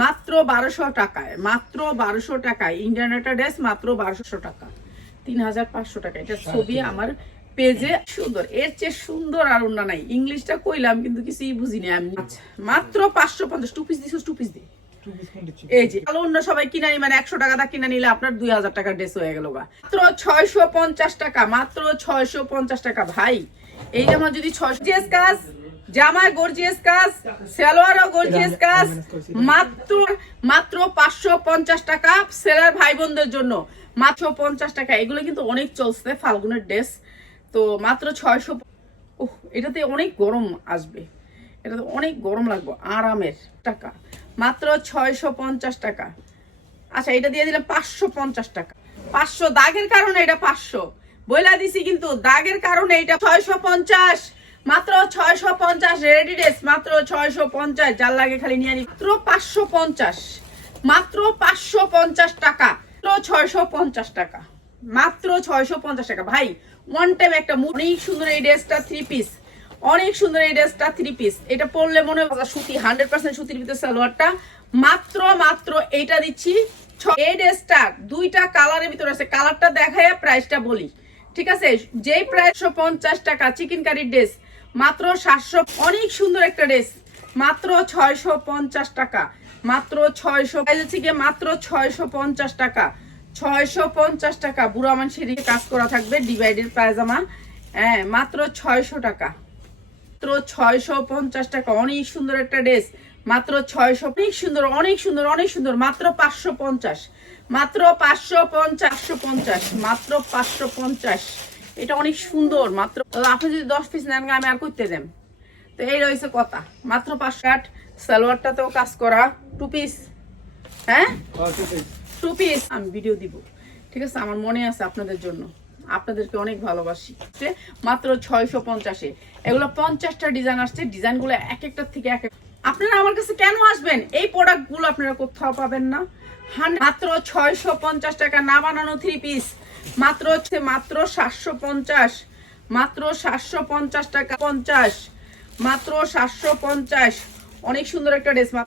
মাত্র বারোশো টাকায় মাত্র বারোশো টাকায় ইন্ডিয়ান একটা ড্রেস মাত্র বারোশো টাকা। তিন হাজার পাঁচশো টাকা এটা ছবি আমার পেজে সুন্দর এর চেয়ে সুন্দর আর অন্য নাই। ইংলিশটা কইলাম কিন্তু কিছুই বুঝিনি আমি। আচ্ছা, মাত্র পাঁচশো পঞ্চাশ টু পিস দিছো টু পিস দি। এই যে আলো অন্য সবাই কিনা নি মানে একশো টাকা দা কিনা নিলে আপনার দুই হাজার টাকা ড্রেস হয়ে গেল মাত্র ছয়শো পঞ্চাশ টাকা মাত্র ছয়শো পঞ্চাশ টাকা ভাই। এই জামা যদি ছয়শো কাজ জামায় গর্জিয়াস কাজ সালোয়ারও গর্জিয়াস কাজ মাত্র মাত্র পাঁচশো পঞ্চাশ টাকা সেলার ভাই বোনদের জন্য। মাত্র পঞ্চাশ টাকা। এগুলো কিন্তু অনেক চলছে ফাল্গুনের ড্রেস। তো মাত্র ছয়শো ওহ এটাতে অনেক গরম আসবে। এটাতে অনেক গরম লাগবে আরামের টাকা। মাত্র ছয়শো পঞ্চাশ টাকা। আচ্ছা এটা দিয়ে দিলাম পাঁচশো পঞ্চাশ টাকা। পাঁচশো দাগের কারণে এটা পাঁচশো। বইলা দিছি কিন্তু দাগের কারণে এটা ছয়শো পঞ্চাশ। মাত্র ছয়শো পঞ্চাশ রেডি মাত্র ছয়শো পঞ্চাশ, যার লাগে খালি নিয়ে মাত্র পাঁচশো পঞ্চাশ, মাত্র পাঁচশো পঞ্চাশ টাকা, মাত্র ছয়শো পঞ্চাশ টাকা, মাত্র ছয়শো পঞ্চাশ টাকা। ভাই ওয়ান টাইম একটা অনেক সুন্দর এই ড্রেসটা থ্রি পিস অনেক সুন্দর এই ড্রেসটা থ্রি পিস এটা পরলে মনে হয় সুতি হান্ড্রেড পার্সেন্ট সুতির ভিতরে সালোয়ারটা। মাত্র মাত্র এইটা দিচ্ছি এই ড্রেসটা দুইটা কালারের ভিতরে আছে। কালারটা দেখায় প্রাইসটা বলি। ঠিক আছে? যেই প্রাইস পঞ্চাশ টাকা, চিকেন কারির ড্রেস। মাত্র সাতশো, অনেক সুন্দর একটা ড্রেস। মাত্র ছয়শো পঞ্চাশ টাকা। মাত্র ছয়শো গিয়ে মাত্র ছয়শো পঞ্চাশ টাকা। ছয়শো পঞ্চাশ টাকা, বুড়া মানুষের কাজ করা থাকবে ডিভাইডেড পায়জামা হ্যাঁ মাত্র ছয়শো টাকা। মাত্র ছয়শো পঞ্চাশ টাকা, অনেক সুন্দর একটা ড্রেস। মাত্র ছয়শো, অনেক সুন্দর অনেক সুন্দর অনেক সুন্দর, মাত্র পাঁচশো পঞ্চাশ। মাত্র পাঁচশো পঞ্চাশ পঞ্চাশ, মাত্র পাঁচশো পঞ্চাশ। এটা অনেক সুন্দর মাত্র আপনি যদি দশ পিস নেন আমি আর করতে দেন তো এই রয়েছে কথা মাত্র পাঁচশো আট সালোয়ারটাতেও কাজ করা টু পিস হ্যাঁ? টু পিস আমি ভিডিও দিব ঠিক আছে? আমার মনে আছে আপনাদের জন্য আপনাদেরকে অনেক ভালোবাসি মাত্র ছয়শো পঞ্চাশে। এগুলো পঞ্চাশটা ডিজাইন আসছে ডিজাইনগুলো এক একটার থেকে এক এক- আপনারা আমার কাছে কেন আসবেন? এই প্রোডাক্টগুলো আপনারা কোথাও পাবেন না। মাত্র ছয়শো পঞ্চাশ টাকা না বানানো থ্রি পিস মাত্র হচ্ছে মাত্র সাতশো পঞ্চাশ, মাত্র সাতশো পঞ্চাশ টাকা পঞ্চাশ, মাত্র সাতশো পঞ্চাশ। অনেক সুন্দর একটা ড্রেস